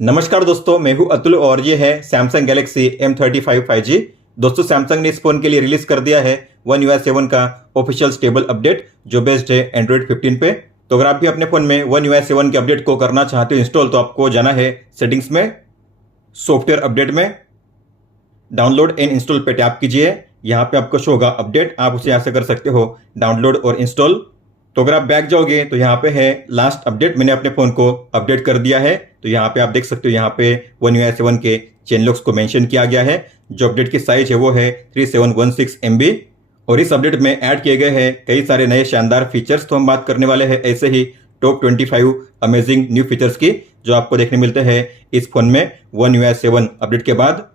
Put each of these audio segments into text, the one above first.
नमस्कार दोस्तों, मैं हूं अतुल और ये है सैमसंग गैलेक्सी M35 5G। दोस्तों, सैमसंग ने इस फोन के लिए रिलीज कर दिया है One UI 7 का ऑफिशियल स्टेबल अपडेट जो बेस्ड है एंड्रॉइड 15 पे। तो अगर आप भी अपने फोन में One UI 7 के अपडेट को करना चाहते हो इंस्टॉल, तो आपको जाना है सेटिंग्स में, सॉफ्टवेयर अपडेट में, डाउनलोड एंड इंस्टॉल पे टैप कीजिए। यहाँ पे आपको शो होगा अपडेट, आप उसे यहाँ से कर सकते हो डाउनलोड और इंस्टॉल। तो अगर आप बैक जाओगे तो यहाँ पे है लास्ट अपडेट, मैंने अपने फोन को अपडेट कर दिया है। तो यहाँ पे आप देख सकते हो, यहाँ पे One UI 7 के चेन लॉक्स को मेंशन किया गया है। जो अपडेट की साइज है वो है 3716 MB और इस अपडेट में ऐड किए गए हैं कई सारे नए शानदार फीचर्स। तो हम बात करने वाले हैं ऐसे ही टॉप 25 अमेजिंग न्यू फीचर्स की जो आपको देखने मिलते हैं इस फोन में One UI 7 अपडेट के बाद।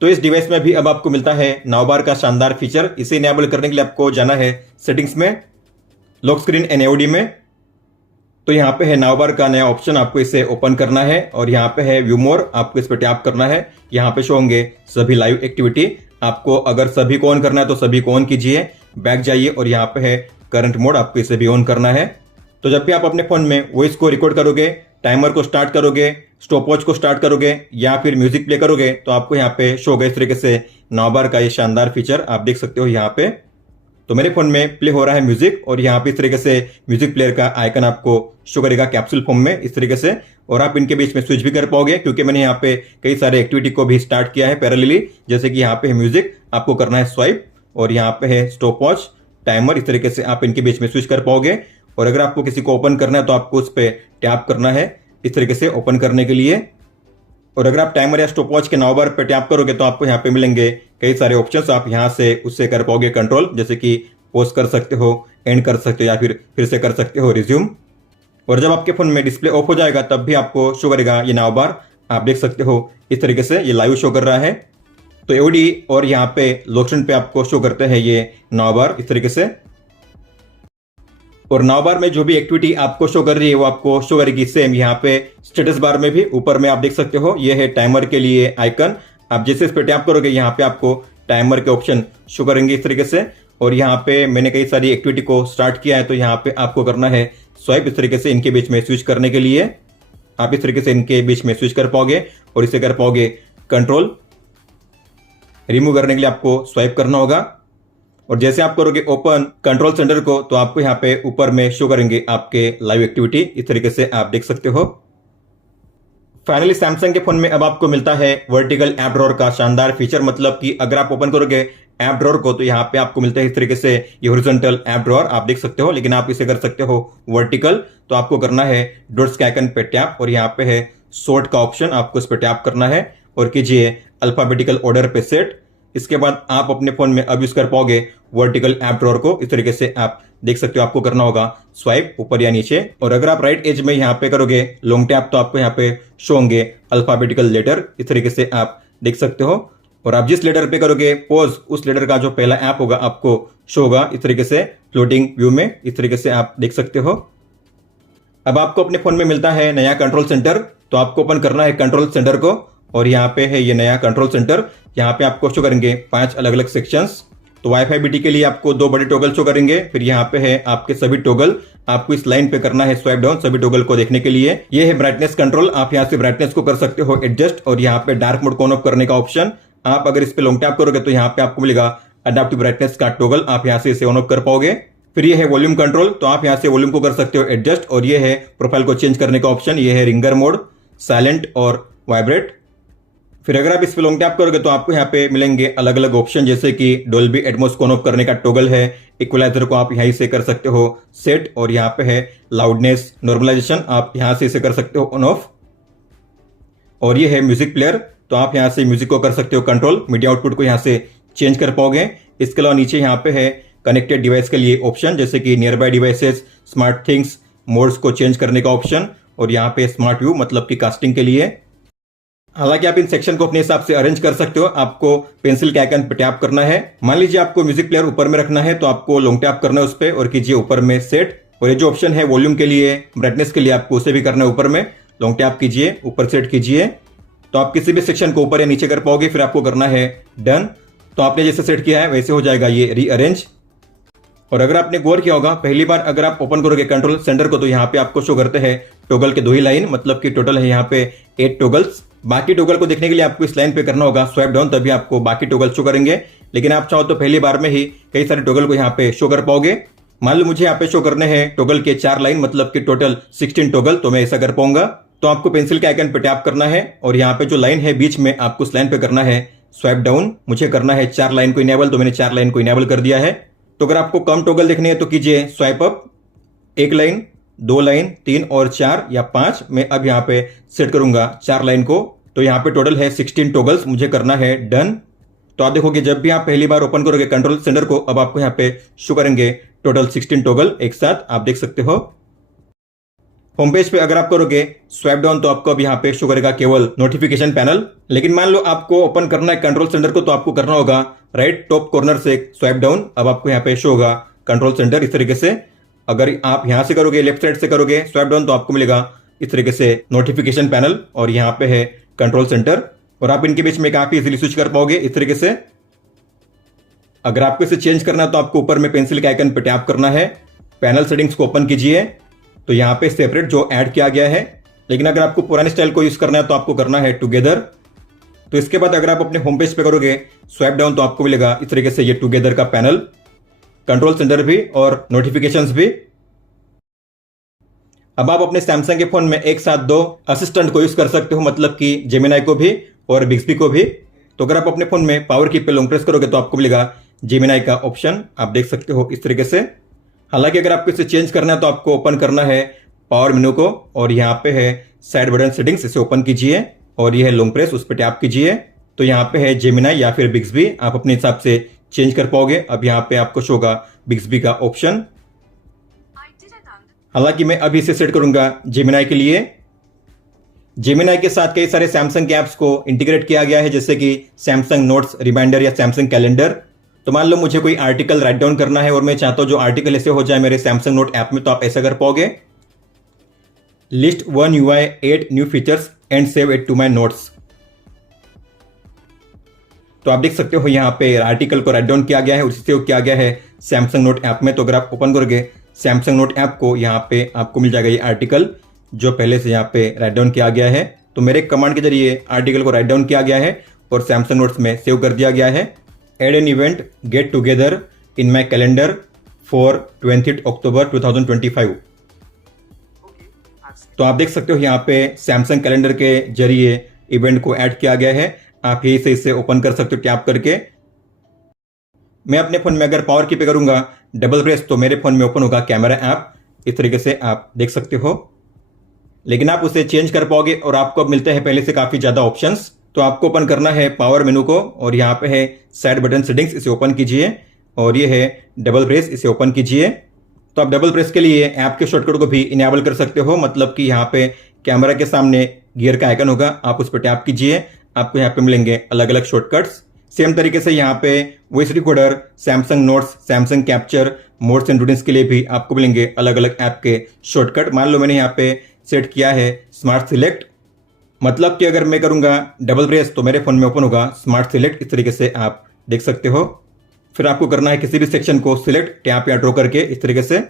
तो इस डिवाइस में भी अब आपको मिलता है नाउबार का शानदार फीचर। इसे इनेबल करने के लिए आपको जाना है सेटिंग्स में, लॉक स्क्रीन एंड AOD में। तो यहाँ पे है नाउबार का नया ऑप्शन, आपको इसे ओपन करना है और यहाँ पे है व्यू मोर, आपको इस पर टैप करना है। यहाँ पे शो होंगे सभी लाइव एक्टिविटी। आपको अगर सभी को ऑन करना है तो सभी को ऑन कीजिए, बैक जाइए और यहाँ पे है करंट मोड, आपको इसे भी ऑन करना है। तो जब भी आप अपने फोन में वॉइस को रिकॉर्ड करोगे, टाइमर को स्टार्ट करोगे, स्टॉप वॉच को स्टार्ट करोगे या फिर म्यूजिक प्ले करोगे, तो आपको यहाँ पे शो होगा इस तरीके से नाउबार का ये शानदार फीचर, आप देख सकते हो यहाँ पे। तो मेरे फोन में प्ले हो रहा है म्यूजिक और यहाँ पे इस तरीके से म्यूजिक प्लेयर का आइकन आपको शो करेगा कैप्सूल फॉर्म में इस तरीके से। और आप इनके बीच में स्विच भी कर पाओगे क्योंकि मैंने यहाँ पे कई सारे एक्टिविटी को भी स्टार्ट किया है पैरेलली। जैसे कि यहाँ पे है म्यूजिक, आपको करना है स्वाइप, और यहाँ पे है स्टॉप वॉच, टाइमर, इस तरीके से आप इनके बीच में स्विच कर पाओगे। और अगर आपको किसी को ओपन करना है तो आपको उस पर टैप करना है इस तरीके से ओपन करने के लिए। और अगर आप टाइमर या स्टॉप वॉच के नाउबार पे टैप करोगे तो आपको यहाँ पे मिलेंगे कई सारे ऑप्शंस, आप यहाँ से उससे कर पाओगे कंट्रोल, जैसे कि पॉज कर सकते हो, एंड कर सकते हो या फिर से कर सकते हो रिज्यूम। और जब आपके फोन में डिस्प्ले ऑफ हो जाएगा तब भी आपको शो करेगा ये नाउबार, आप देख सकते हो इस तरीके से ये लाइव शो कर रहा है। तो AOD और यहाँ पे लोकेशन पे आपको शो करते हैं ये नाउबार इस तरीके से। और नाउबार में जो भी एक्टिविटी आपको शो कर रही है वो आपको शो करेगी सेम यहाँ पे स्टेटस बार में भी। ऊपर में आप देख सकते हो ये है टाइमर के लिए आइकन, आप जैसे इस पर टैप करोगे यहाँ पे आपको टाइमर के ऑप्शन शो करेंगे इस तरीके से। और यहाँ पे मैंने कई सारी एक्टिविटी को स्टार्ट किया है, तो यहाँ पे आपको करना है स्वाइप इस तरीके से इनके बीच में स्विच करने के लिए। आप इस तरीके से इनके बीच में स्विच कर पाओगे और इसे कर पाओगे कंट्रोल। रिमूव करने के लिए आपको स्वाइप करना होगा। और जैसे आप करोगे ओपन कंट्रोल सेंटर को तो आपको यहाँ पे ऊपर में शो करेंगे आपके लाइव एक्टिविटी, इस तरीके से आप देख सकते हो। फाइनली सैमसंग के फोन में अब आपको मिलता है वर्टिकल ऐप ड्रॉअर का शानदार फीचर, मतलब कि अगर आप ओपन करोगे ऐप ड्रॉअर को तो यहाँ पे आपको मिलता है इस तरीके से ये हॉरिजॉन्टल ऐप ड्रॉअर, आप देख सकते हो, लेकिन आप इसे कर सकते हो वर्टिकल। तो आपको करना है डॉट्स के आइकन पे टैप और यहाँ पे है सॉर्ट का ऑप्शन, आपको इस पर टैप करना है और कीजिए अल्फाबेटिकल ऑर्डर पे सेट। इसके बाद आप अपने फोन में अब यूज कर पाओगे वर्टिकल ऐप ड्रॉअर को इस तरीके से, आप देख सकते हो। आपको करना होगा स्वाइप ऊपर या नीचे, और अगर आप राइट एज में यहाँ पे करोगे लॉन्ग टैप तो आपको यहाँ पे शो होंगे अल्फाबेटिकल लेटर इस तरीके से, आप देख सकते हो। और आप जिस लेटर पे करोगे पॉज, उस लेटर का जो पहला ऐप होगा आपको शो होगा इस तरीके से फ्लोटिंग व्यू में, इस तरीके से आप देख सकते हो। अब आपको अपने फोन में मिलता है नया कंट्रोल सेंटर, तो आपको ओपन करना है कंट्रोल सेंटर को और यहाँ पे है ये नया कंट्रोल सेंटर। यहाँ पे आपको शो करेंगे 5 अलग अलग सेक्शंस। तो वाईफाई BT के लिए आपको 2 बड़े टॉगल शो करेंगे, फिर यहाँ पे है आपके सभी टॉगल, आपको इस लाइन पे करना है स्वाइप डाउन सभी टॉगल को देखने के लिए। ये है ब्राइटनेस कंट्रोल, आप यहाँ से ब्राइटनेस को कर सकते हो एडजस्ट, और यहाँ पे डार्क मोड को ऑन ऑफ करने का ऑप्शन। आप अगर इस पे लॉन्ग टैप करोगे तो यहाँ पे आपको मिलेगा अडैप्टिव ब्राइटनेस का टॉगल, आप यहाँ से इसे ऑन ऑफ कर पाओगे। फिर ये है वॉल्यूम कंट्रोल, तो आप यहाँ से वॉल्यूम को कर सकते हो एडजस्ट, और ये है प्रोफाइल को चेंज करने का ऑप्शन। ये है रिंगर मोड, साइलेंट और वाइब्रेट। फिर अगर आप इस पे लॉन्ग टैप करोगे तो आपको यहाँ पे मिलेंगे अलग अलग ऑप्शन, जैसे कि डोल्बी एटमॉस को ऑन ऑफ करने का टॉगल है, इक्वलाइजर को आप यहीं से कर सकते हो सेट, और यहाँ पे है लाउडनेस नॉर्मलाइजेशन, आप यहाँ से इसे कर सकते हो ऑन ऑफ। और ये है म्यूजिक प्लेयर, तो आप यहाँ से म्यूजिक को कर सकते हो कंट्रोल, मीडिया आउटपुट को यहाँ से चेंज कर पाओगे। इसके अलावा नीचे यहाँ पे है कनेक्टेड डिवाइस के लिए ऑप्शन, जैसे कि near by devices, smart things, modes को चेंज करने का ऑप्शन, और यहाँ पे स्मार्ट व्यू मतलब कि कास्टिंग के लिए। हालांकि आप इन सेक्शन को अपने हिसाब से अरेंज कर सकते हो, आपको पेंसिल के आइकन पर टैप करना है। मान लीजिए आपको म्यूजिक प्लेयर ऊपर में रखना है तो आपको लॉन्ग टैप करना है उस पर और कीजिए ऊपर में सेट। और ये जो ऑप्शन है वॉल्यूम के लिए, ब्राइटनेस के लिए, आपको उसे भी करना है ऊपर में, लॉन्ग टैप कीजिए ऊपर सेट कीजिए। तो आप किसी भी सेक्शन को ऊपर या नीचे कर पाओगे, फिर आपको करना है डन। तो आपने जैसे सेट किया है वैसे हो जाएगा ये रीअरेंज। और अगर आपने गौर किया होगा, पहली बार अगर आप ओपन करोगे कंट्रोल सेंटर को तो यहाँ पे आपको शो करते हैं टॉगल के 2 ही लाइन, मतलब कि टोटल है यहाँ पे 8 टॉगल्स। बाकी टॉगल को देखने के लिए आपको इस लाइन पे करना होगा स्वाइप डाउन, तभी आपको बाकी टॉगल शो करेंगे। लेकिन आप चाहो तो पहली बार में ही कई सारे टॉगल को यहाँ पे शो कर पाओगे। मान लो मुझे यहाँ पे शो करने हैं टॉगल के 4 लाइन, मतलब कि टोटल 16 टॉगल, तो मैं ऐसा कर पाऊंगा। तो आपको पेंसिल के आइकन पे टैप करना है और यहाँ पे जो लाइन है बीच में आपको उस लाइन पे करना है स्वाइप डाउन। मुझे करना है 4 लाइन को इनेबल, तो मैंने 4 लाइन को इनेबल कर दिया है। तो अगर आपको कम टॉगल देखनी है तो कीजिए स्वाइप अप, 1 लाइन, 2 लाइन, 3 और 4 या 5। मैं अब यहाँ पे सेट करूंगा 4 लाइन को, तो यहाँ पे टोटल है 16 टॉगल्स, मुझे करना है डन। तो आप देखोगे जब भी आप पहली बार ओपन करोगे कंट्रोल सेंटर को, अब आपको यहाँ पे शो करेंगे टोटल 16 टॉगल एक साथ, आप देख सकते हो। होम पेज पे अगर आप करोगे स्वाइप डाउन तो आपको अब यहाँ पे शो करेगा केवल नोटिफिकेशन पैनल। लेकिन मान लो आपको ओपन करना है कंट्रोल सेंटर को, तो आपको करना होगा राइट टॉप कॉर्नर से स्वाइप डाउन। अब आपको यहाँ पे शो होगा कंट्रोल सेंटर इस तरीके से। अगर आप यहाँ से करोगे, लेफ्ट साइड से करोगे स्वाइप डाउन, तो आपको मिलेगा इस तरीके से नोटिफिकेशन पैनल और यहाँ पे है कंट्रोल सेंटर। और आप इनके बीच में काफी इजीली स्विच कर पाओगे इस तरीके से। अगर आपको इसे चेंज करना है तो आपको ऊपर में पेंसिल के आइकन पे टैप करना है, पैनल सेटिंग्स को ओपन कीजिए, तो यहाँ पे सेपरेट जो ऐड किया गया है। लेकिन अगर आपको पुराने स्टाइल को यूज करना है तो आपको करना है टुगेदर। तो इसके बाद अगर आप अपने होम पेज पे करोगे स्वाइप डाउन तो आपको मिलेगा इस तरीके से ये टुगेदर का पैनल, कंट्रोल सेंटर भी और नोटिफिकेशंस भी। अब आप अपने सैमसंग के फोन में एक साथ 2 असिस्टेंट को यूज कर सकते हो, मतलब कि जेमिनाई को भी और बिक्सबी को भी। तो अगर आप अपने फोन में पावर की पे लॉन्ग प्रेस करोगे तो आपको मिलेगा जेमिनाई का ऑप्शन, आप देख सकते हो इस तरीके से। हालांकि अगर आपको इसे चेंज करना है तो आपको ओपन करना है पावर मेनू को और यहाँ पे है साइड बटन सेटिंग्स, इसे ओपन कीजिए और ये है लॉन्ग प्रेस, उस पर टैप कीजिए। तो यहाँ पे है जेमिनाई या फिर बिक्सबी, आप अपने हिसाब से चेंज कर पाओगे। अब यहाँ पे आपको शो होगा बिक्सबी का ऑप्शन। हालांकि मैं अभी इसे सेट करूंगा जेमिनाई के लिए। जेमिनाई के साथ कई सारे सैमसंग के ऐप्स को इंटीग्रेट किया गया है, जैसे कि सैमसंग नोट्स रिमाइंडर या सैमसंग कैलेंडर। तो मान लो मुझे कोई आर्टिकल राइट डाउन करना है और मैं चाहता हूं जो आर्टिकल ऐसे हो जाए मेरे सैमसंग नोट ऐप में, तो आप ऐसा कर पाओगे, list 1 UI 8 new features and save it to my notes. तो आप देख सकते हो यहाँ पे आर्टिकल को राइट डाउन किया गया है, उसे सेव किया गया है सैमसंग नोट ऐप में। तो अगर आप ओपन करोगे सैमसंग नोट ऐप को, यहाँ पे आपको मिल जाएगा ये आर्टिकल जो पहले से यहाँ पे राइट डाउन किया गया है। तो मेरे कमांड के जरिए आर्टिकल को राइट डाउन किया गया है और सैमसंग नोट्स में सेव कर दिया गया है। Add an event get together in my calendar for 20 October 2025। तो आप देख सकते हो यहाँ पे सैमसंग कैलेंडर के जरिए इवेंट को ऐड किया गया है। आप यही से इसे ओपन कर सकते हो टैप करके। मैं अपने फोन में अगर पावर की पे करूंगा डबल प्रेस, तो मेरे फोन में ओपन होगा कैमरा ऐप, इस तरीके से आप देख सकते हो। लेकिन आप उसे चेंज कर पाओगे और आपको अब मिलते हैं पहले से काफी ज्यादा ऑप्शंस। तो आपको ओपन करना है पावर मेनू को और यहाँ पे है साइड बटन सेटिंग्स, इसे ओपन कीजिए और ये है डबल प्रेस, इसे ओपन कीजिए। तो आप डबल प्रेस के लिए ऐप के शॉर्टकट को भी इनेबल कर सकते हो, मतलब कि यहाँ पे कैमरा के सामने गियर का आइकन होगा, आप उस पर टैप कीजिए, आपको यहाँ पे मिलेंगे अलग अलग शॉर्टकट्स। सेम तरीके से यहाँ पे voice recorder, Samsung notes, Samsung capture, modes and routines के लिए भी आपको मिलेंगे अलग अलग ऐप के शॉर्टकट। मान लो मैंने यहाँ पे सेट किया है स्मार्ट सिलेक्ट, मतलब कि अगर मैं करूंगा डबल प्रेस तो मेरे फोन में ओपन होगा स्मार्ट सिलेक्ट, इस तरीके से आप देख सकते हो। फिर आपको करना है किसी भी सेक्शन को सिलेक्ट टैप या ड्रॉ करके इस तरीके से।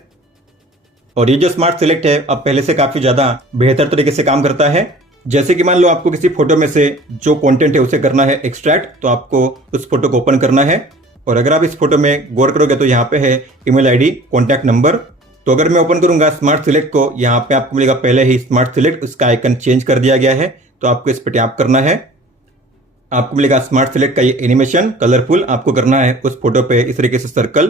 और ये जो स्मार्ट सिलेक्ट है अब पहले से काफी ज्यादा बेहतर तरीके से काम करता है। जैसे कि मान लो आपको किसी फोटो में से जो कंटेंट है उसे करना है एक्सट्रैक्ट, तो आपको उस फोटो को ओपन करना है। और अगर आप इस फोटो में गौर करोगे तो यहाँ पे है ईमेल आईडी, कॉन्टैक्ट नंबर। तो अगर मैं ओपन करूंगा स्मार्ट सिलेक्ट को, यहाँ पे आपको मिलेगा पहले ही स्मार्ट सिलेक्ट, उसका आइकन चेंज कर दिया गया है, तो आपको इस पर टैप करना है। आपको मिलेगा स्मार्ट सिलेक्ट का ये एनिमेशन कलरफुल, आपको करना है उस फोटो पे इस तरीके से सर्कल।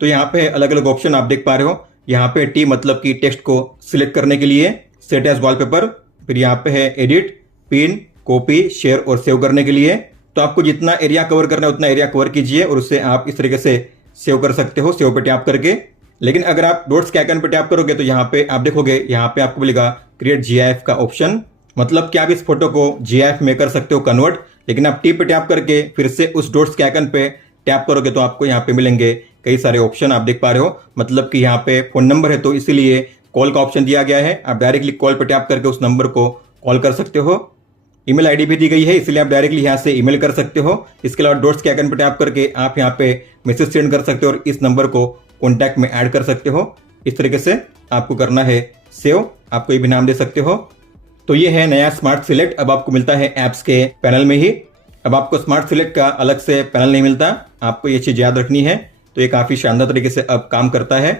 तो यहाँ पे अलग अलग ऑप्शन आप देख पा रहे हो। यहाँ पे टी मतलब कि टेक्स्ट को सिलेक्ट करने के लिए, सेट एज वॉलपेपर, फिर यहाँ पे है एडिट, पिन, कॉपी, शेयर और सेव करने के लिए। तो आपको जितना एरिया कवर करना है उतना एरिया कवर कीजिए और उससे आप इस तरीके से सेव कर सकते हो, सेव पे टैप करके। लेकिन अगर आप डॉट्स के आइकन पे टैप करोगे तो यहाँ पे आप देखोगे यहाँ पे आपको मिलेगा क्रिएट जीआईएफ का ऑप्शन, मतलब कि आप इस फोटो को जीआईएफ में कर सकते हो कन्वर्ट। लेकिन आप टी पे टैप करके फिर से उस डॉट्स के आइकन पे टैप करोगे तो आपको यहाँ पे मिलेंगे कई सारे ऑप्शन, आप देख पा रहे हो। मतलब कि यहाँ पे फोन नंबर है तो इसीलिए कॉल का ऑप्शन दिया गया है, आप डायरेक्टली कॉल पे टैप करके उस नंबर को कॉल कर सकते हो। ईमेल आईडी भी दी गई है, इसलिए आप डायरेक्टली यहाँ से ईमेल कर सकते हो। इसके अलावा डॉट्स के आइकन पर टैप करके आप यहाँ पे मैसेज सेंड कर सकते हो और इस नंबर को कॉन्टैक्ट में ऐड कर सकते हो। इस तरीके से आपको करना है सेव, आप कोई भी नाम दे सकते हो। तो ये है नया स्मार्ट सिलेक्ट, अब आपको मिलता है ऐप्स के पैनल में ही। अब आपको स्मार्ट सिलेक्ट का अलग से पैनल नहीं मिलता, आपको ये चीज याद रखनी है। तो ये काफी शानदार तरीके से अब काम करता है।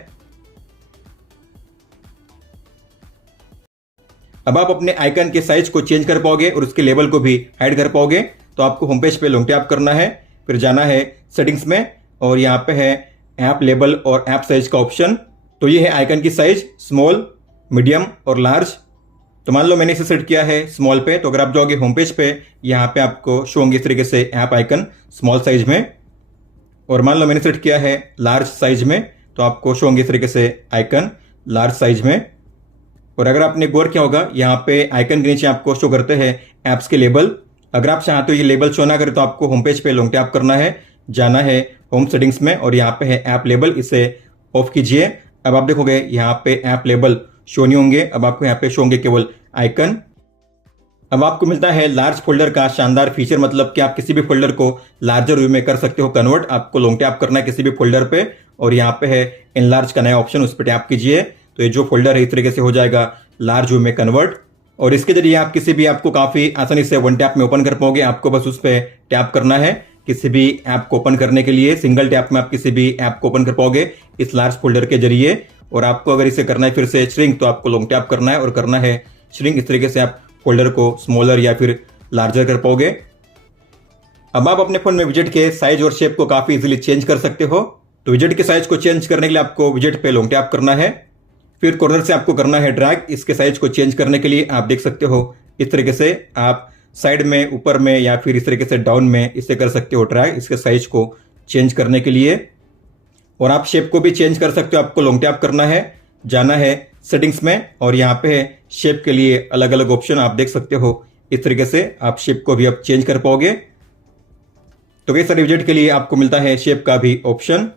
अब आप अपने आइकन के साइज को चेंज कर पाओगे और उसके लेवल को भी हाइड कर पाओगे। तो आपको होम पेज पे लॉन्ग टैप करना है, फिर जाना है सेटिंग्स में और यहाँ पे है ऐप लेबल और ऐप साइज का ऑप्शन। तो ये है आइकन की साइज, स्मॉल, मीडियम और लार्ज। तो मान लो मैंने इसे सेट किया है स्मॉल पे, तो अगर आप जाओगे होम पेज पे यहाँ पे आपको शो होंगे इस तरीके से ऐप आइकन स्मॉल साइज में। और मान लो मैंने सेट किया है लार्ज साइज में, तो आपको शो होंगे इस तरीके से आइकन लार्ज साइज में। और अगर आपने गौर किया होगा यहाँ पे आइकन के नीचे आपको शो करते हैं ऐप्स के लेबल। अगर आप चाहते हो ये लेबल शो ना करे तो आपको होम पेज पे लॉन्ग टैप करना है, जाना है होम सेटिंग्स में और यहाँ पे है ऐप लेबल, इसे ऑफ कीजिए। अब आप देखोगे यहाँ पे ऐप लेबल शो नहीं होंगे, अब आपको यहाँ पे शो होंगे केवल आइकन। अब आपको मिलता है लार्ज फोल्डर का शानदार फीचर, मतलब कि आप किसी भी फोल्डर को लार्जर व्यू में कर सकते हो कन्वर्ट। आपको लॉन्ग टैप करना है किसी भी फोल्डर पे और यहाँ पे है एनलार्ज का नया ऑप्शन, उस पर टैप कीजिए। तो ये जो फोल्डर है इस तरीके से हो जाएगा लार्ज व्यू में कन्वर्ट और इसके जरिए आप किसी भी ऐप को काफी आसानी से वन टैप में ओपन कर पाओगे। आपको बस उस पर टैप करना है किसी भी ऐप को ओपन करने के लिए। सिंगल टैप में आप किसी भी ऐप को ओपन कर पाओगे इस लार्ज फोल्डर के जरिए। और आपको अगर इसे करना है फिर से श्रिंक, तो आपको लॉन्ग टैप करना है और करना है श्रिंक। इस तरीके से आप फोल्डर को स्मॉलर या फिर लार्जर कर पाओगे। अब आप अपने फोन में विजेट के साइज और शेप को काफी इजीली चेंज कर सकते हो। तो विजेट के साइज को चेंज करने के लिए आपको विजेट पे लॉन्ग टैप करना है, फिर कॉर्नर से आपको करना है ड्रैग। इसके साइज को चेंज करने के लिए आप देख सकते हो इस तरीके से आप साइड में, ऊपर में या फिर इस तरीके से डाउन में इसे कर सकते हो ड्रैग इसके साइज को चेंज करने के लिए। और आप शेप को भी चेंज कर सकते हो, आपको लॉन्ग टैप करना है, जाना है सेटिंग्स में और यहाँ पे है शेप के लिए अलग अलग ऑप्शन, आप देख सकते हो इस तरीके से आप शेप को भी अब चेंज कर पाओगे। तो कई सारे विजेट के लिए आपको मिलता है शेप का भी ऑप्शन।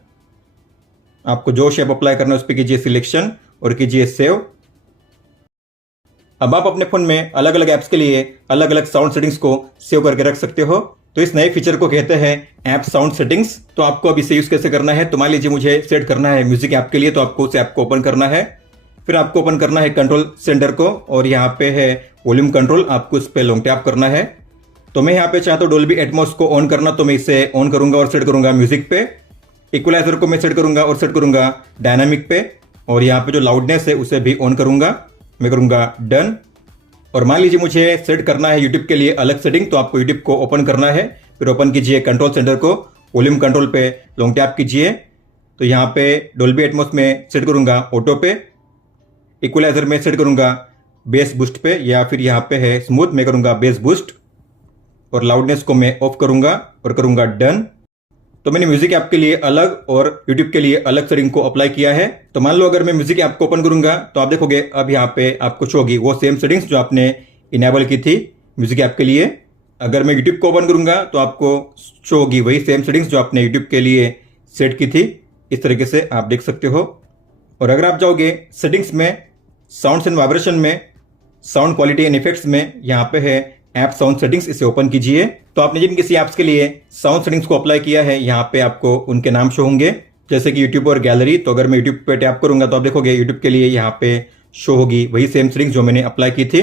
आपको जो शेप अप्लाई करना है उस पर कीजिए सिलेक्शन और कीजिए सेव। अब आप अपने फोन में अलग अलग ऐप्स के लिए अलग अलग साउंड सेटिंग्स को सेव करके रख सकते हो। तो इस नए फीचर को कहते हैं ऐप साउंड सेटिंग्स। तो आपको अब इसे यूज कैसे करना है, तो मान लीजिए मुझे सेट करना है म्यूजिक ऐप के लिए, तो आपको उस ऐप को ओपन करना है, फिर आपको ओपन करना है कंट्रोल सेंटर को और यहाँ पे है वॉल्यूम कंट्रोल, आपको इस पे लॉन्ग टैप करना है। तो मैं यहाँ पे चाहता हूँ डोल्बी एटमॉस को ऑन करना, तो मैं इसे ऑन करूंगा और सेट करूंगा म्यूजिक पे। इक्वलाइजर को मैं सेट करूंगा और सेट करूंगा डायनामिक पे और यहाँ पे जो लाउडनेस है उसे भी ऑन करूंगा, मैं करूंगा डन। और मान लीजिए मुझे सेट करना है यूट्यूब के लिए अलग सेटिंग, तो आपको यूट्यूब को ओपन करना है, फिर ओपन कीजिए कंट्रोल सेंटर को, वॉल्यूम कंट्रोल पे लॉन्ग टैप कीजिए। तो यहाँ पे डोल्बी एटमॉस में सेट करूंगा ऑटो पे, इक्वलाइजर में सेट करूंगा बेस बूस्ट पे या फिर यहाँ पे है स्मूथ, में करूंगा बेस बूस्ट और लाउडनेस को मैं ऑफ करूंगा और करूंगा डन। तो मैंने म्यूजिक ऐप के लिए अलग और यूट्यूब के लिए अलग सेटिंग को अप्लाई किया है। तो मान लो अगर मैं म्यूजिक ऐप को ओपन करूंगा तो आप देखोगे अब यहाँ पे आपको शो होगी वो सेम सेटिंग्स जो आपने इनेबल की थी म्यूजिक ऐप के लिए। अगर मैं यूट्यूब को ओपन करूंगा तो आपको शो होगी वही सेम सेटिंग्स जो आपने यूट्यूब के लिए सेट की थी, इस तरीके से आप देख सकते हो। और अगर आप जाओगे सेटिंग्स में, साउंड्स एंड वाइब्रेशन में, साउंड क्वालिटी एंड इफेक्ट्स में, यहाँ पे है ऐप साउंड सेटिंग्स, इसे ओपन कीजिए। तो आपने जिन किसी ऐप्स के लिए साउंड सेटिंग्स को अप्लाई किया है यहाँ पे आपको उनके नाम शो होंगे, जैसे कि यूट्यूब और गैलरी। तो अगर मैं यूट्यूब पे टैप करूंगा तो आप देखोगे यूट्यूब के लिए यहाँ पे शो होगी वही सेम सेटिंग्स जो मैंने अप्लाई की थी।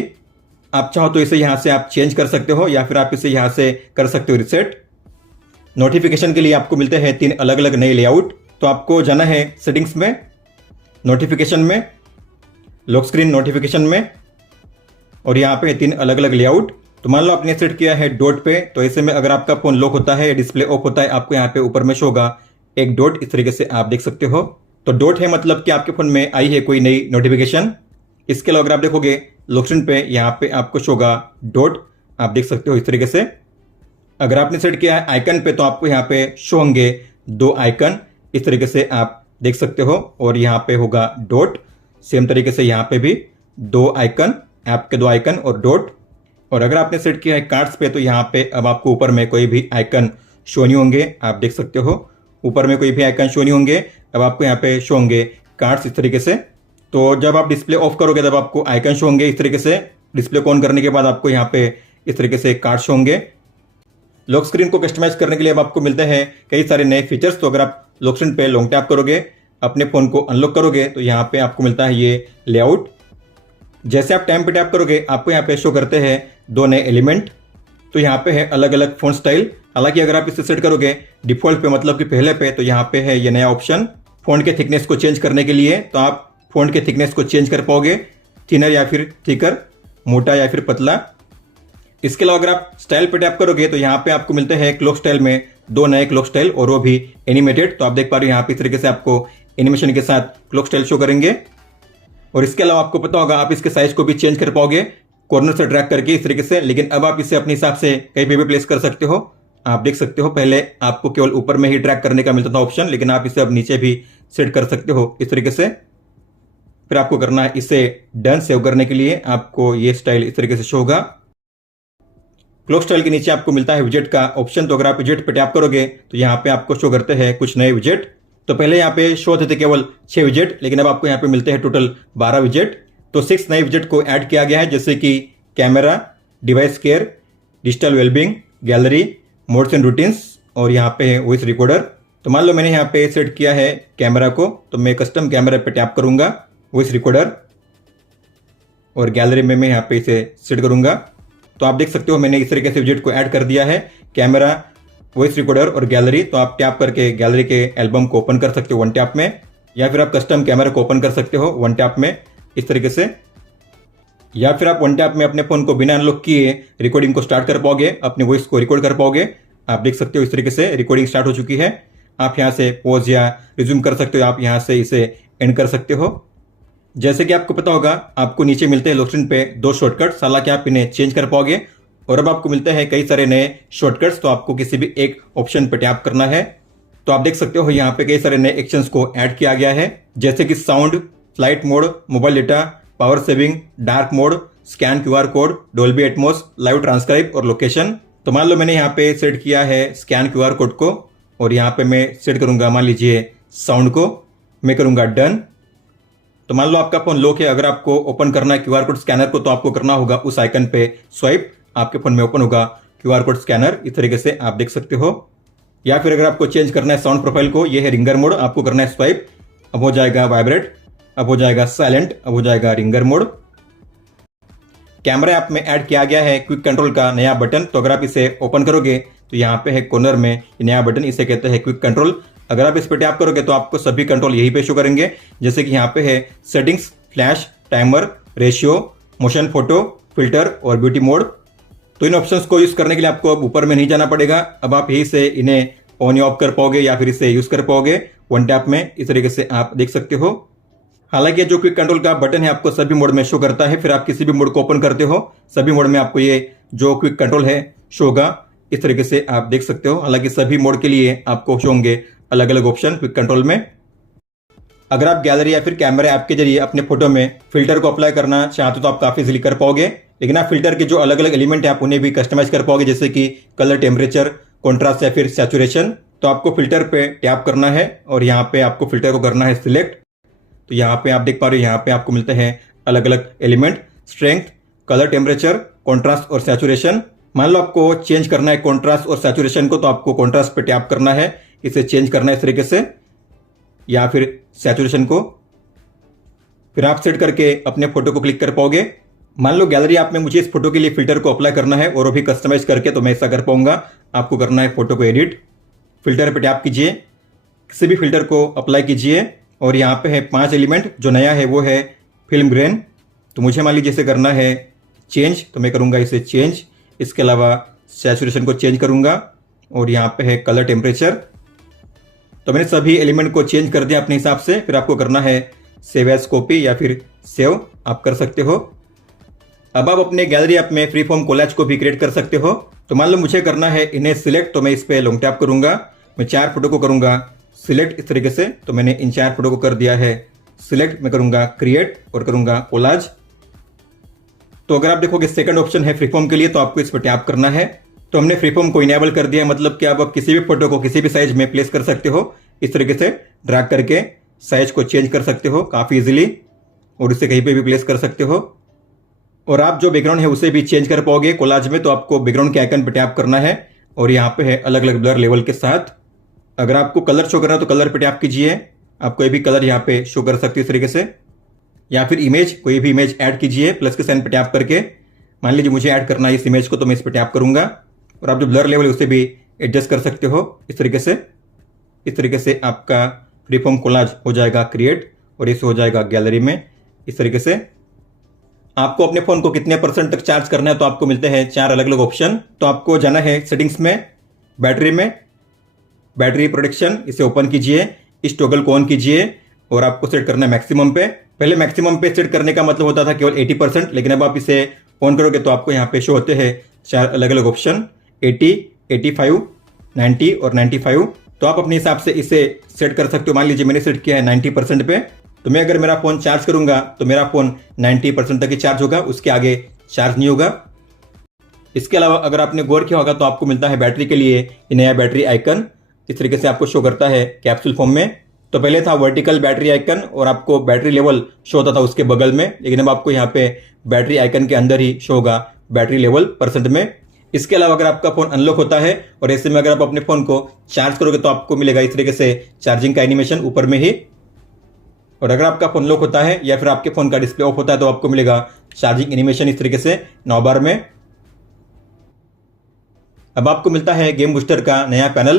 आप चाहो तो इसे यहाँ से आप चेंज कर सकते हो या फिर आप इसे यहाँ से कर सकते हो रिसेट। नोटिफिकेशन के लिए आपको मिलते हैं 3 अलग अलग नए लेआउट। तो आपको जाना है सेटिंग्स में, नोटिफिकेशन में, लॉक स्क्रीन नोटिफिकेशन में और यहाँ पे 3 अलग अलग लेआउट। तो मान लो आपने सेट किया है डॉट पे, तो ऐसे में अगर आपका फोन लॉक होता है, डिस्प्ले ऑफ होता है, आपको यहाँ पे ऊपर में शो होगा एक डॉट, इस तरीके से आप देख सकते हो। तो डॉट है मतलब कि आपके फोन में आई है कोई नई नोटिफिकेशन। इसके अलावा अगर आप देखोगे लॉक स्क्रीन पे यहाँ पे आपको शो होगा डॉट, आप देख सकते हो इस तरीके से। अगर आपने सेट किया है आइकन पे तो आपको यहाँ पे शो होंगे 2 आइकन, इस तरीके से आप देख सकते हो और यहाँ पे होगा डॉट। सेम तरीके से यहाँ पे भी 2 आइकन, ऐप के 2 आइकन और डॉट। और अगर आपने सेट किया है कार्ड्स पे तो यहाँ पे अब आपको ऊपर में कोई भी आइकन शो नहीं होंगे, आप देख सकते हो ऊपर में कोई भी आइकन शो नहीं होंगे। अब आपको यहाँ पे शो होंगे कार्ड्स इस तरीके से। तो जब आप डिस्प्ले ऑफ करोगे तब आपको आइकन शो होंगे इस तरीके से। डिस्प्ले को ऑन करने के बाद आपको यहाँ पे इस तरीके से कार्ड शो होंगे। लॉक स्क्रीन को कस्टमाइज करने के लिए अब आपको मिलते हैं कई सारे नए फीचर्स। तो अगर आप लॉक स्क्रीन पे लॉन्ग टैप करोगे, अपने फ़ोन को अनलॉक करोगे, तो यहाँ पे आपको मिलता है ये लेआउट। जैसे आप टाइम पे टैप करोगे आपको यहाँ पे शो करते हैं 2 नए एलिमेंट। तो यहाँ पे है अलग अलग फ़ॉन्ट स्टाइल। हालांकि अगर आप इसे सेट करोगे डिफ़ॉल्ट पे, मतलब कि पहले पे, तो यहाँ पे है ये नया ऑप्शन फ़ॉन्ट के थिकनेस को चेंज करने के लिए। तो आप फ़ॉन्ट के थिकनेस को चेंज कर पाओगे, थिनर या फिर थिकर, मोटा या फिर पतला। इसके अलावा अगर आप स्टाइल पे टैप करोगे तो यहाँ पे आपको मिलते हैं क्लॉक स्टाइल में 2 नए क्लॉक स्टाइल, और वो भी एनिमेटेड। तो आप देख पा रहे हो यहाँ पे इस तरीके से आपको एनिमेशन के साथ क्लॉक स्टाइल शो करेंगे। और इसके अलावा आपको पता होगा आप इसके साइज को भी चेंज कर पाओगे कॉर्नर से ड्रैग करके इस तरीके से। लेकिन अब आप इसे अपने हिसाब से कहीं पे भी प्लेस कर सकते हो। आप देख सकते हो पहले आपको केवल ऊपर में ही ड्रैग करने का मिलता था ऑप्शन, लेकिन आप इसे अब नीचे भी सेट कर सकते हो इस तरीके से। फिर आपको करना है इसे डन। सेव करने के लिए आपको ये स्टाइल इस तरीके से शो होगा। क्लॉक स्टाइल के नीचे आपको मिलता है विजेट का ऑप्शन। तो अगर आप विजेट पे टैप करोगे तो यहाँ पे आपको शो करते हैं कुछ नए विजेट। तो पहले यहाँ पे शो होते थे केवल 6 विजेट, लेकिन अब आपको यहाँ पे मिलते हैं टोटल 12 विजेट। तो 6 नए विजेट को ऐड किया गया है, जैसे कि camera, device care, digital wellbeing, gallery, modes and routines, और यहाँ पे है वॉइस रिकॉर्डर। तो मान लो मैंने यहाँ पे सेट किया है कैमरा को, तो मैं कस्टम कैमरा पे टैप करूंगा, वॉइस रिकॉर्डर, और गैलरी में मैं यहाँ पे इसे सेट करूंगा। तो आप देख सकते हो मैंने इस तरीके से विजेट को ऐड कर दिया है, कैमरा, वॉइस रिकॉर्डर और गैलरी। तो आप टैप करके गैलरी के एल्बम को ओपन कर सकते हो 1 टैप में, या फिर आप कस्टम कैमरा को ओपन कर सकते हो 1 टैप में इस तरीके से। या फिर आप 1 टैप में अपने फोन को बिना अनलॉक किए रिकॉर्डिंग को स्टार्ट कर पाओगे, अपने वॉइस को रिकॉर्ड कर पाओगे। आप देख सकते हो इस तरीके से रिकॉर्डिंग स्टार्ट हो चुकी है। आप यहाँ से पॉज या रिज्यूम कर सकते हो, आप यहाँ से इसे एंड कर सकते हो। जैसे कि आपको पता होगा आपको नीचे मिलते हैं लॉक स्क्रीन पे 2 शॉर्टकट्स, हालांकि आप इन्हें चेंज कर पाओगे। और अब आपको मिलते हैं कई सारे नए शॉर्टकट्स। तो आपको किसी भी एक ऑप्शन पर टैप करना है। तो आप देख सकते हो यहाँ पे कई सारे नए एक्शंस को ऐड किया गया है, जैसे कि sound, flight mode, mobile data, power saving, dark mode, scan QR code, Dolby Atmos, live transcribe और लोकेशन। तो मान लो मैंने यहाँ पे सेट किया है स्कैन QR कोड को, और यहाँ पे मैं सेट करूंगा मान लीजिए साउंड को, मैं करूंगा डन। तो मान लो आपका फोन लॉक है, अगर आपको ओपन करना है QR कोड स्कैनर को, तो आपको करना होगा उस आइकन पे स्वाइप, आपके फोन में ओपन होगा QR कोड स्कैनर इस तरीके से, आप देख सकते हो। या फिर अगर आपको चेंज करना है साउंड प्रोफाइल को, ये है रिंगर मोड, आपको करना है स्वाइप, अब हो जाएगा वाइब्रेट, अब हो जाएगा साइलेंट, अब हो जाएगा रिंगर मोड। कैमरा ऐप में ऐड किया गया है क्विक कंट्रोल का नया बटन। तो अगर आप इसे ओपन करोगे तो यहाँ पे है कॉर्नर में नया बटन, इसे कहते हैं क्विक कंट्रोल। अगर आप इस पर टैप करोगे तो आपको सभी कंट्रोल यही पे शो करेंगे, जैसे कि यहाँ पे है settings, flash, timer, ratio, motion photo, filter और ब्यूटी मोड। तो इन ऑप्शंस को यूज करने के लिए आपको अब ऊपर में नहीं जाना पड़ेगा, अब आप यही से इन्हें ऑन या ऑफ कर पाओगे या फिर इसे यूज कर पाओगे 1 टैप में, इस तरीके से आप देख सकते हो। हालांकि जो क्विक कंट्रोल का बटन है आपको सभी मोड में शो करता है, फिर आप किसी भी मोड को ओपन करते हो सभी मोड में आपको ये जो क्विक कंट्रोल है शो होगा, इस तरीके से आप देख सकते हो। हालांकि सभी मोड के लिए आपको शो होंगे अलग अलग ऑप्शन क्विक कंट्रोल में। अगर आप गैलरी या फिर कैमरा ऐप के जरिए अपने फोटो में फिल्टर को अप्लाई करना चाहते हो तो आप काफी इजीली कर पाओगे, लेकिन आप फिल्टर के जो अलग अलग एलिमेंट है आप उन्हें भी कस्टमाइज कर पाओगे, जैसे कि कलर, टेम्परेचर, कॉन्ट्रास्ट या फिर सैचुरेशन। तो आपको फिल्टर पे टैप करना है और यहाँ पे आपको फिल्टर को करना है सिलेक्ट। तो यहाँ पे आप देख पा रहे हो यहाँ पे आपको मिलते हैं अलग अलग element, strength, colour, temperature, contrast और सैचुरेशन। मान लो आपको चेंज करना है कॉन्ट्रास्ट और सैचुरेशन को, तो आपको कॉन्ट्रास्ट पे टैप करना है, इसे चेंज करना है इस तरीके से, या फिर सैचुरेशन को। फिर आप सेट करके अपने फोटो को क्लिक कर पाओगे। मान लो गैलरी ऐप में मुझे इस फोटो के लिए फिल्टर को अप्लाई करना है और वो भी कस्टमाइज करके, तो मैं ऐसा कर पाऊंगा। आपको करना है फोटो को एडिट, फिल्टर पे टैप कीजिए, किसी भी फिल्टर को अप्लाई कीजिए और यहाँ पे है 5 एलिमेंट, जो नया है वो है फिल्म ग्रेन। तो मुझे मान लीजिए इसे करना है चेंज, तो मैं करूँगा इसे चेंज। इसके अलावा सैचुरेशन को चेंज करूँगा और यहाँ पे है कलर, टेम्परेचर। तो मैंने सभी एलिमेंट को चेंज कर दिया अपने हिसाब से। फिर आपको करना है सेव एज कॉपी या फिर सेव, आप कर सकते हो। अब आप अपने गैलरी ऐप में फ्री फॉर्म कोलैज को भी क्रिएट कर सकते हो। तो मान लो मुझे करना है इन्हें सिलेक्ट, तो मैं इस पर लॉन्ग टैप करूंगा, मैं 4 फोटो को करूंगा सिलेक्ट इस तरीके से। तो मैंने इन 4 फोटो को कर दिया है सिलेक्ट, मैं करूंगा क्रिएट और करूंगा कोलाज। तो अगर आप देखोगे सेकंड ऑप्शन है फ्री फॉर्म के लिए, तो आपको इस पर टैप करना है। तो हमने फ्री फॉर्म को इनेबल कर दिया, मतलब कि आप किसी भी फोटो को किसी भी साइज में प्लेस कर सकते हो, इस तरीके से ड्रैग करके साइज को चेंज कर सकते हो काफी इजीली, और इसे कहीं पे भी प्लेस कर सकते हो। और आप जो बैकग्राउंड है उसे भी चेंज कर पाओगे कोलाज में। तो आपको बैकग्राउंड के आइकन पर टैप करना है और यहाँ पे है अलग अलग ब्लर लेवल के साथ। अगर आपको कलर शो करना है तो कलर पे टैप कीजिए, आप कोई भी कलर यहाँ पे शो कर सकते हो इस तरीके से। या फिर इमेज, कोई भी इमेज ऐड कीजिए प्लस के साइन पे टैप करके। मान लीजिए मुझे ऐड करना है इस इमेज को, तो मैं इस पर टैप करूंगा और आप जो ब्लर लेवल है उसे भी एडजस्ट कर सकते हो इस तरीके से। इस तरीके से आपका फ्रीफॉर्म कोलाज हो जाएगा क्रिएट और इसे हो जाएगा गैलरी में इस तरीके से। आपको अपने फोन को कितने % तक चार्ज करना है तो आपको मिलते हैं 4 अलग अलग ऑप्शन। तो आपको जाना है सेटिंग्स में, बैटरी में, बैटरी प्रोटेक्शन, इसे ओपन कीजिए, इस टॉगल को ऑन कीजिए और आपको सेट करना है मैक्सिमम पे। पहले मैक्सिमम पे सेट करने का मतलब होता था केवल 80%, लेकिन अब आप इसे ऑन करोगे तो आपको यहाँ पे शो होते हैं 4 अलग अलग ऑप्शन, 80, 85, 90 और 95। तो आप अपने हिसाब से इसे सेट कर सकते हो। मान लीजिए मैंने सेट किया है 90% पे, तो मैं अगर मेरा फोन चार्ज करूंगा तो मेरा फोन 90% तक ही चार्ज होगा, उसके आगे चार्ज नहीं होगा। इसके अलावा अगर आपने गौर किया होगा तो आपको मिलता है बैटरी के लिए ये नया बैटरी आइकन, इस तरीके से आपको शो करता है कैप्सूल फॉर्म में। तो पहले था वर्टिकल बैटरी आइकन और आपको बैटरी लेवल शो होता था उसके बगल में, लेकिन अब आपको यहाँ पे बैटरी आइकन के अंदर ही शो होगा बैटरी लेवल % में। इसके अलावा अगर आपका फोन अनलॉक होता है और ऐसे में अगर आप अपने फोन को चार्ज करोगे तो आपको मिलेगा इस तरीके से चार्जिंग का एनिमेशन ऊपर में ही। और अगर आपका फोन लॉक होता है या फिर आपके फोन का डिस्प्ले ऑफ होता है तो आपको मिलेगा चार्जिंग एनिमेशन इस तरीके से नौबार में। अब आपको मिलता है गेम बूस्टर का नया पैनल।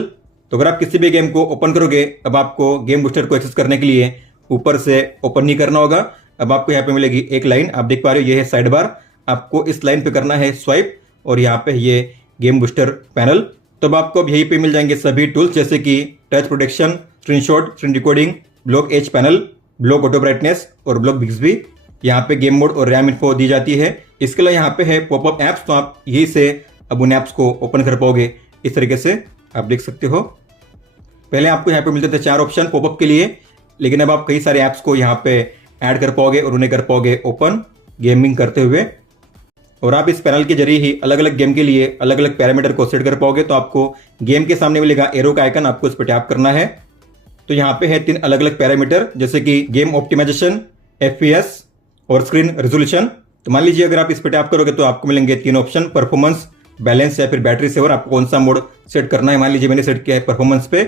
तो अगर आप किसी भी गेम को ओपन करोगे, अब आपको गेम बूस्टर को एक्सेस करने के लिए ऊपर से ओपन नहीं करना होगा। अब आपको यहाँ पे मिलेगी एक लाइन, आप देख पा रहे हो ये है साइड बार। आपको इस लाइन पे करना है स्वाइप और यहाँ पे ये गेम बूस्टर पैनल। तो अब आपको यहीं पे मिल जाएंगे सभी टूल्स जैसे कि touch protection, screenshot, screen recording, block edge panel, block auto brightness और ब्लॉक बिग्सबी। यहाँ पे गेम मोड और रैम इन्फो दी जाती है। इसके अलावा यहाँ पे है पॉपअप ऐप्स, तो आप यही से अब उन ऐप्स को ओपन कर पाओगे इस तरीके से, आप देख सकते हो। पहले आपको यहाँ पे मिलते थे 4 ऑप्शन पॉपअप के लिए, लेकिन अब आप कई सारे ऐप्स को यहाँ पे ऐड कर पाओगे और उन्हें कर पाओगे ओपन गेमिंग करते हुए। और आप इस पैनल के जरिए ही अलग अलग गेम के लिए अलग अलग पैरामीटर को सेट कर पाओगे। तो आपको गेम के सामने मिलेगा एरो का आइकन, आपको इस पर टैप करना है। तो यहाँ पे है 3 अलग अलग पैरामीटर जैसे कि गेम ऑप्टिमाइजेशन, FPS और स्क्रीन रेजोल्यूशन। तो मान लीजिए अगर आप इस पर टैप करोगे तो आपको मिलेंगे 3 ऑप्शन, परफॉर्मेंस, बैलेंस या फिर बैटरी सेवर। आपको कौन सा मोड सेट करना है, मान लीजिए मैंने सेट किया है परफॉर्मेंस पे।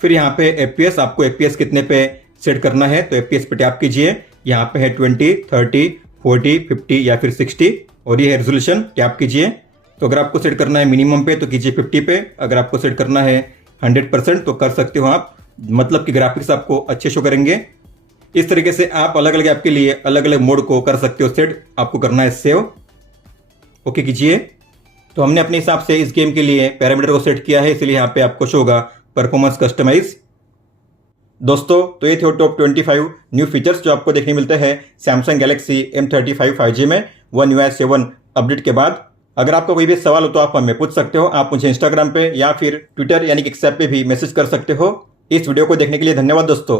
फिर यहाँ पे FPS, आपको FPS कितने पे सेट करना है तो FPS पे टैप कीजिए। यहाँ पे है 20, 30, 40, 50 या फिर 60 और ये है रेजोल्यूशन, टैप कीजिए। तो अगर आपको सेट करना है मिनिमम पे तो कीजिए 50 पे, अगर आपको सेट करना है 100% तो कर सकते हो आप, मतलब कि ग्राफिक्स आपको अच्छे शो करेंगे। इस तरीके से आप अलग अलग ऐप के लिए अलग अलग मोड को कर सकते हो सेट। आपको करना है सेव, ओके कीजिए। तो हमने अपने हिसाब से इस गेम के लिए पैरामीटर को सेट किया है, इसलिए यहाँ पे आपको शो होगा परफॉर्मेंस कस्टमाइज। दोस्तों तो ये थे टॉप 25 न्यू फीचर्स जो आपको देखने मिलते हैं सैमसंग गैलेक्सी M35 5G में One UI 7 अपडेट के बाद। अगर आपका कोई भी सवाल हो तो आप हमें पूछ सकते हो। आप मुझे इंस्टाग्राम पे या फिर ट्विटर यानी कि एक्स ऐप पे भी मैसेज कर सकते हो। इस वीडियो को देखने के लिए धन्यवाद दोस्तों।